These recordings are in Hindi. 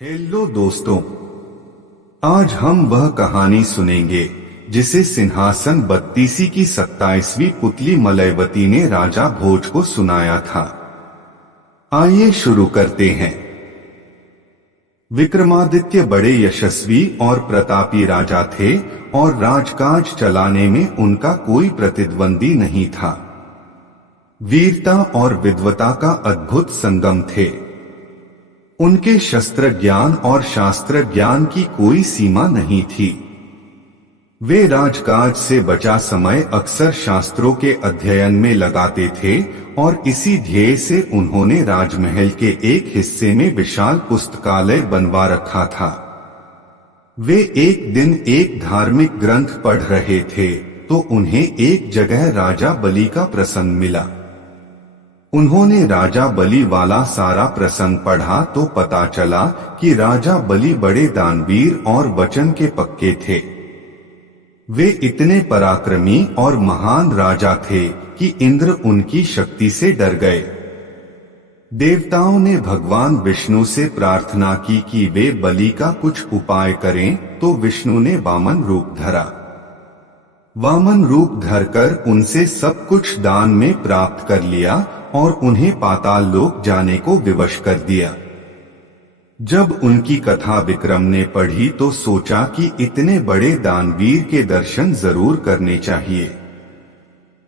हेलो दोस्तों, आज हम वह कहानी सुनेंगे जिसे सिंहासन बत्तीसी की 27वीं पुतली मलयवती ने राजा भोज को सुनाया था। आइए शुरू करते हैं। विक्रमादित्य बड़े यशस्वी और प्रतापी राजा थे और राजकाज चलाने में उनका कोई प्रतिद्वंदी नहीं था। वीरता और विद्वता का अद्भुत संगम थे। उनके शस्त्र ज्ञान और शास्त्र ज्ञान की कोई सीमा नहीं थी। वे राजकाज से बचा समय अक्सर शास्त्रों के अध्ययन में लगाते थे और इसी ध्येय से उन्होंने राजमहल के एक हिस्से में विशाल पुस्तकालय बनवा रखा था। वे एक दिन एक धार्मिक ग्रंथ पढ़ रहे थे तो उन्हें एक जगह राजा बलि का प्रसंग मिला। उन्होंने राजा बलि वाला सारा प्रसंग पढ़ा तो पता चला कि राजा बलि बड़े दानवीर और वचन के पक्के थे। वे इतने पराक्रमी और महान राजा थे कि इंद्र उनकी शक्ति से डर गए। देवताओं ने भगवान विष्णु से प्रार्थना की कि वे बलि का कुछ उपाय करें, तो विष्णु ने वामन रूप धरा। वामन रूप धरकर उनसे सब कुछ दान में प्राप्त कर लिया और उन्हें पाताल लोक जाने को विवश कर दिया। जब उनकी कथा विक्रम ने पढ़ी तो सोचा कि इतने बड़े दानवीर के दर्शन जरूर करने चाहिए।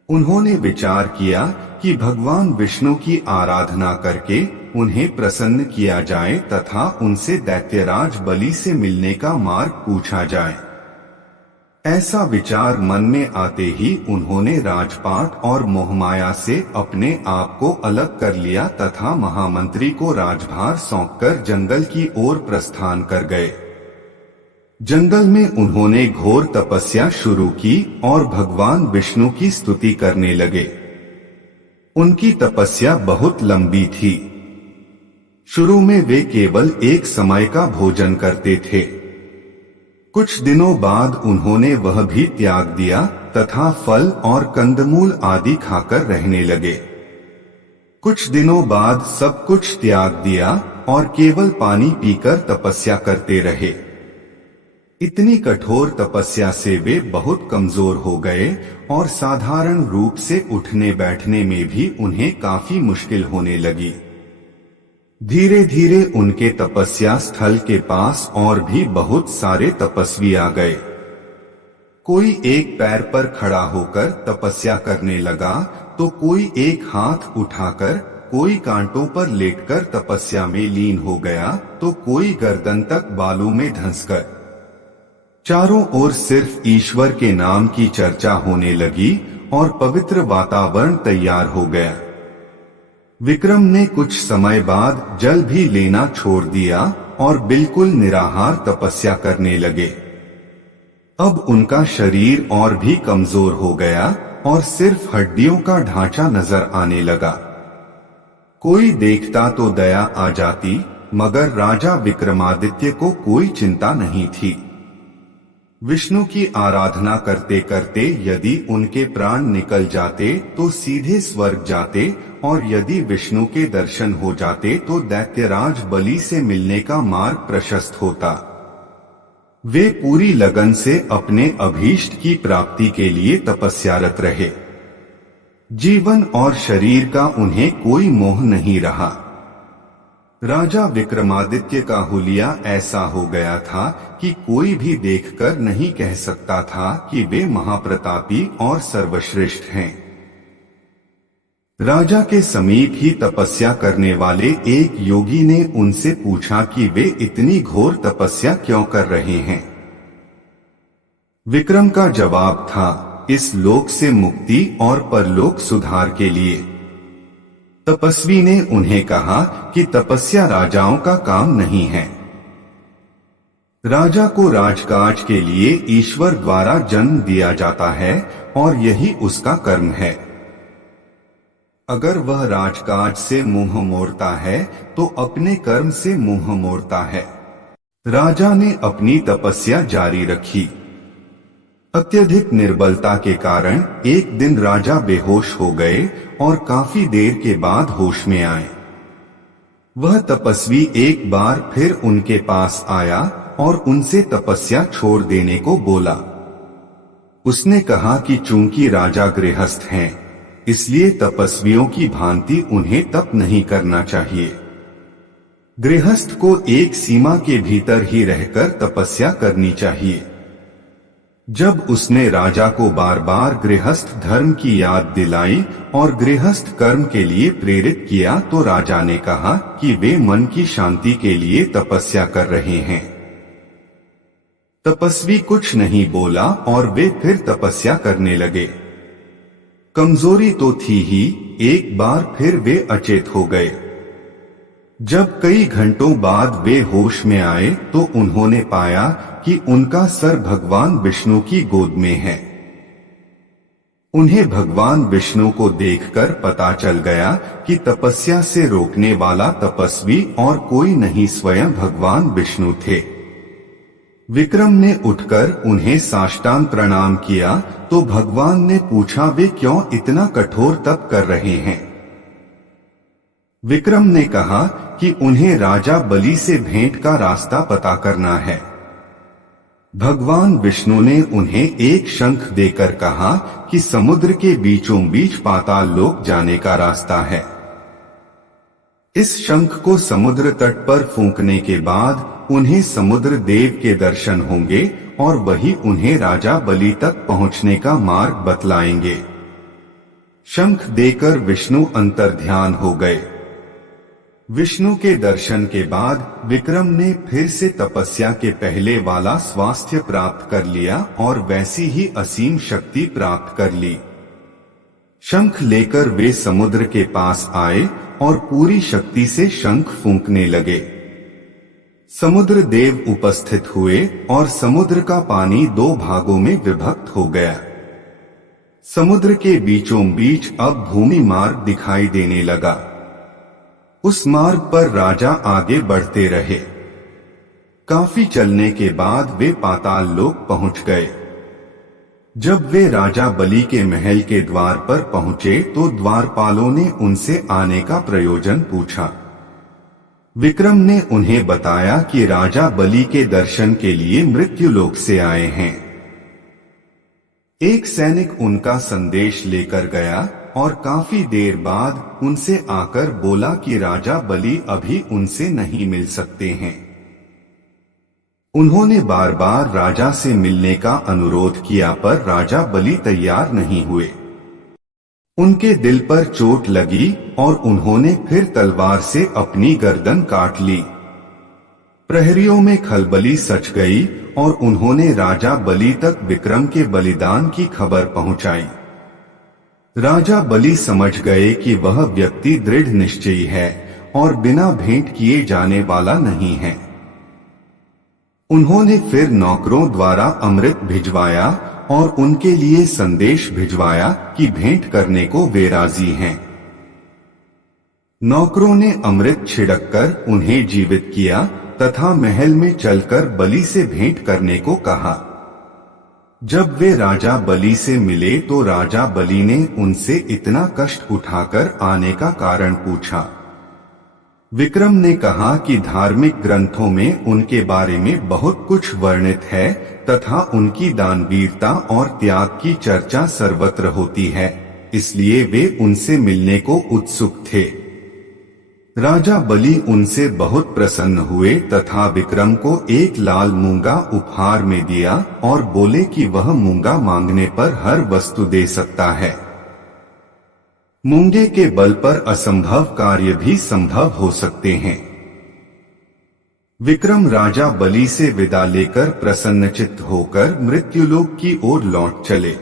उन्होंने विचार किया कि भगवान विष्णु की आराधना करके उन्हें प्रसन्न किया जाए तथा उनसे दैत्यराज बलि से मिलने का मार्ग पूछा जाए। ऐसा विचार मन में आते ही उन्होंने राजपाट और मोहमाया से अपने आप को अलग कर लिया तथा महामंत्री को राजभार सौंपकर जंगल की ओर प्रस्थान कर गए। जंगल में उन्होंने घोर तपस्या शुरू की और भगवान विष्णु की स्तुति करने लगे। उनकी तपस्या बहुत लंबी थी। शुरू में वे केवल एक समय का भोजन करते थे। कुछ दिनों बाद उन्होंने वह भी त्याग दिया तथा फल और कंदमूल आदि खाकर रहने लगे। कुछ दिनों बाद सब कुछ त्याग दिया और केवल पानी पीकर तपस्या करते रहे। इतनी कठोर तपस्या से वे बहुत कमजोर हो गए और साधारण रूप से उठने बैठने में भी उन्हें काफी मुश्किल होने लगी। धीरे धीरे उनके तपस्या स्थल के पास और भी बहुत सारे तपस्वी आ गए। कोई एक पैर पर खड़ा होकर तपस्या करने लगा तो कोई एक हाथ उठाकर, कोई कांटों पर लेटकर तपस्या में लीन हो गया तो कोई गर्दन तक बालू में धंसकर। चारों ओर सिर्फ ईश्वर के नाम की चर्चा होने लगी और पवित्र वातावरण तैयार हो गया। विक्रम ने कुछ समय बाद जल भी लेना छोड़ दिया और बिल्कुल निराहार तपस्या करने लगे। अब उनका शरीर और भी कमजोर हो गया और सिर्फ हड्डियों का ढांचा नजर आने लगा। कोई देखता तो दया आ जाती, मगर राजा विक्रमादित्य को कोई चिंता नहीं थी। विष्णु की आराधना करते करते यदि उनके प्राण निकल जाते तो सीधे स्वर्ग जाते और यदि विष्णु के दर्शन हो जाते तो दैत्यराज बलि से मिलने का मार्ग प्रशस्त होता। वे पूरी लगन से अपने अभीष्ट की प्राप्ति के लिए तपस्यारत रहे। जीवन और शरीर का उन्हें कोई मोह नहीं रहा। राजा विक्रमादित्य का हुलिया ऐसा हो गया था कि कोई भी देखकर नहीं कह सकता था कि वे महाप्रतापी और सर्वश्रेष्ठ हैं। राजा के समीप ही तपस्या करने वाले एक योगी ने उनसे पूछा कि वे इतनी घोर तपस्या क्यों कर रहे हैं। विक्रम का जवाब था, इस लोक से मुक्ति और परलोक सुधार के लिए। तपस्वी ने उन्हें कहा कि तपस्या राजाओं का काम नहीं है। राजा को राजकाज के लिए ईश्वर द्वारा जन्म दिया जाता है और यही उसका कर्म है। अगर वह राजकाज से मुंह मोड़ता है तो अपने कर्म से मुंह मोड़ता है। राजा ने अपनी तपस्या जारी रखी। अत्यधिक निर्बलता के कारण एक दिन राजा बेहोश हो गए और काफी देर के बाद होश में आए। वह तपस्वी एक बार फिर उनके पास आया और उनसे तपस्या छोड़ देने को बोला। उसने कहा कि चूंकि राजा गृहस्थ हैं, इसलिए तपस्वियों की भांति उन्हें तप नहीं करना चाहिए। गृहस्थ को एक सीमा के भीतर ही रहकर तपस्या करनी चाहिए। जब उसने राजा को बार बार गृहस्थ धर्म की याद दिलाई और गृहस्थ कर्म के लिए प्रेरित किया, तो राजा ने कहा कि वे मन की शांति के लिए तपस्या कर रहे हैं। तपस्वी कुछ नहीं बोला और वे फिर तपस्या करने लगे। कमजोरी तो थी ही, एक बार फिर वे अचेत हो गए। जब कई घंटों बाद वे होश में आए तो उन्होंने पाया कि उनका सर भगवान विष्णु की गोद में है। उन्हें भगवान विष्णु को देखकर पता चल गया कि तपस्या से रोकने वाला तपस्वी और कोई नहीं, स्वयं भगवान विष्णु थे। विक्रम ने उठकर उन्हें साष्टांग प्रणाम किया तो भगवान ने पूछा, वे क्यों इतना कठोर तप कर रहे हैं? विक्रम ने कहा कि उन्हें राजा बलि से भेंट का रास्ता पता करना है। भगवान विष्णु ने उन्हें एक शंख देकर कहा कि समुद्र के बीचों बीच पाताल लोक जाने का रास्ता है। इस शंख को समुद्र तट पर फूंकने के बाद उन्हें समुद्र देव के दर्शन होंगे और वही उन्हें राजा बलि तक पहुंचने का मार्ग बतलाएंगे। शंख देकर विष्णु अंतर्ध्यान हो गए। विष्णु के दर्शन के बाद विक्रम ने फिर से तपस्या के पहले वाला स्वास्थ्य प्राप्त कर लिया और वैसी ही असीम शक्ति प्राप्त कर ली। शंख लेकर वे समुद्र के पास आए और पूरी शक्ति से शंख फूंकने लगे। समुद्र देव उपस्थित हुए और समुद्र का पानी दो भागों में विभक्त हो गया। समुद्र के बीचों बीच अब भूमि मार्ग दिखाई देने लगा। उस मार्ग पर राजा आगे बढ़ते रहे। काफी चलने के बाद वे पाताल लोक पहुंच गए। जब वे राजा बलि के महल के द्वार पर पहुंचे तो द्वारपालों ने उनसे आने का प्रयोजन पूछा। विक्रम ने उन्हें बताया कि राजा बलि के दर्शन के लिए मृत्युलोक से आए हैं। एक सैनिक उनका संदेश लेकर गया और काफी देर बाद उनसे आकर बोला कि राजा बलि अभी उनसे नहीं मिल सकते हैं। उन्होंने बार बार राजा से मिलने का अनुरोध किया पर राजा बलि तैयार नहीं हुए। उनके दिल पर चोट लगी और उन्होंने फिर तलवार से अपनी गर्दन काट ली। प्रहरियों में खलबली सच गई और उन्होंने राजा बलि तक विक्रम के बलिदान की खबर पहुंचाई। राजा बलि समझ गए कि वह व्यक्ति दृढ़ निश्चयी है और बिना भेंट किए जाने वाला नहीं है। उन्होंने फिर नौकरों द्वारा अमृत भिजवाया और उनके लिए संदेश भिजवाया कि भेंट करने को वे राजी हैं। नौकरों ने अमृत छिड़ककर उन्हें जीवित किया तथा महल में चलकर बलि से भेंट करने को कहा। जब वे राजा बलि से मिले तो राजा बलि ने उनसे इतना कष्ट उठाकर आने का कारण पूछा। विक्रम ने कहा कि धार्मिक ग्रंथों में उनके बारे में बहुत कुछ वर्णित है तथा उनकी दानवीरता और त्याग की चर्चा सर्वत्र होती है, इसलिए वे उनसे मिलने को उत्सुक थे। राजा बलि उनसे बहुत प्रसन्न हुए तथा विक्रम को एक लाल मूंगा उपहार में दिया और बोले कि वह मूंगा मांगने पर हर वस्तु दे सकता है। मूंगे के बल पर असंभव कार्य भी संभव हो सकते हैं। विक्रम राजा बलि से विदा लेकर प्रसन्नचित्त होकर मृत्युलोक की ओर लौट चले।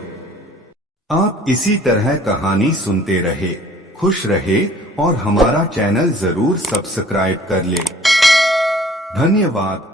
आप इसी तरह कहानी सुनते रहे, खुश रहे और हमारा चैनल जरूर सब्सक्राइब कर ले। धन्यवाद।